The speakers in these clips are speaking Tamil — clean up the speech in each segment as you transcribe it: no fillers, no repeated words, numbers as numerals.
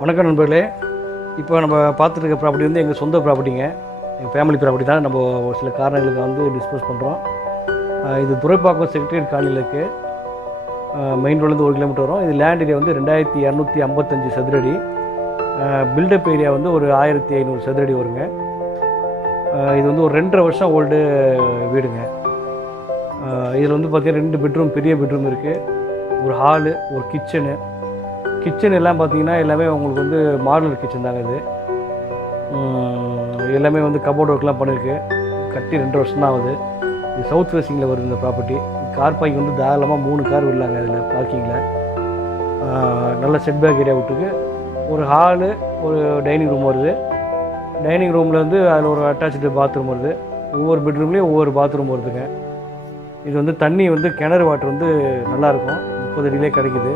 வணக்கம் நண்பர்களே. இப்போ நம்ம பார்த்துட்டு இருக்க ப்ராப்பர்ட்டி வந்து எங்கள் சொந்த ப்ராப்பர்ட்டிங்க, எங்கள் ஃபேமிலி ப்ராப்பர்ட்டி தான். நம்ம ஒரு சில காரணங்களுக்கு வந்து டிஸ்போஸ் பண்ணுறோம். இது துரைப்பாக்கம் செக்ரட்டரியேட் காலனியில் இருக்குது. மெயின் ரோட்லேருந்து 1 கிலோமீட்டர் வரும். இது லேண்ட் ஏரியா வந்து 2255 சதுரடி. பில்டப் ஏரியா வந்து ஒரு 1500 சதுரடி வருங்க. இது வந்து ஒரு 2.5 வருஷம் ஓல்டு வீடுங்க. இதில் வந்து பார்த்திங்கன்னா 2 பெட்ரூம், பெரிய பெட்ரூம் இருக்குது, ஒரு ஹாலு, ஒரு கிச்சன் எல்லாம் பார்த்தீங்கன்னா எல்லாமே உங்களுக்கு வந்து மாடுலர் கிச்சன் தாங்க. இது எல்லாமே வந்து கபோர்ட் ஒர்க்லாம் பண்ணியிருக்கு. கட்டி 2 வருஷம் தான் ஆகுது. இது சவுத் ஃபேஸிங்கில் வருது இந்த ப்ராப்பர்ட்டி. கார் பார்க்கிங் வந்து தாராளமாக 3 கார் விடலாங்க அதில் பார்க்கிங்கில். நல்ல செட்பேக் ஏரியா விட்டுருக்கு. ஒரு ஹாலு, ஒரு டைனிங் ரூம் வருது. டைனிங் ரூமில் வந்து அதில் ஒரு அட்டாச்சு பாத்ரூம் வருது. ஒவ்வொரு பெட்ரூம்லேயும் ஒவ்வொரு பாத்ரூம் வருதுங்க. இது வந்து தண்ணி வந்து கிணறு வாட்டர் வந்து நல்லாயிருக்கும், 30 அடியிலே கிடைக்குது.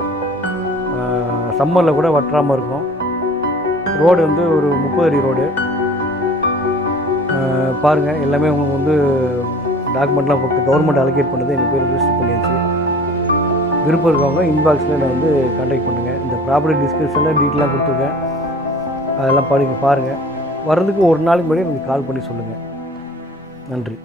சம்மரில் கூட வற்றாமல் இருக்கும். ரோடு வந்து ஒரு 30 அடி ரோடு. பாருங்கள், எல்லாமே உங்களுக்கு வந்து டாக்குமெண்ட்லாம் கவர்மெண்ட் அலோகேட் பண்ணது, எங்கள் பேர் ரிஜிஸ்டர் பண்ணியாச்சு. விருப்பம் இருக்கவங்க இன்பாக்ஸில் நான் வந்து கான்டாக்ட் பண்ணுங்கள். இந்த ப்ராப்பர்ட்டி டிஸ்கிரிப்ஷனில் டீட்டெயிலாக கொடுத்துருக்கேன், அதெல்லாம் பாருங்கள். வர்றதுக்கு ஒரு நாளைக்கு முன்னாடி எனக்கு கால் பண்ணி சொல்லுங்கள். நன்றி.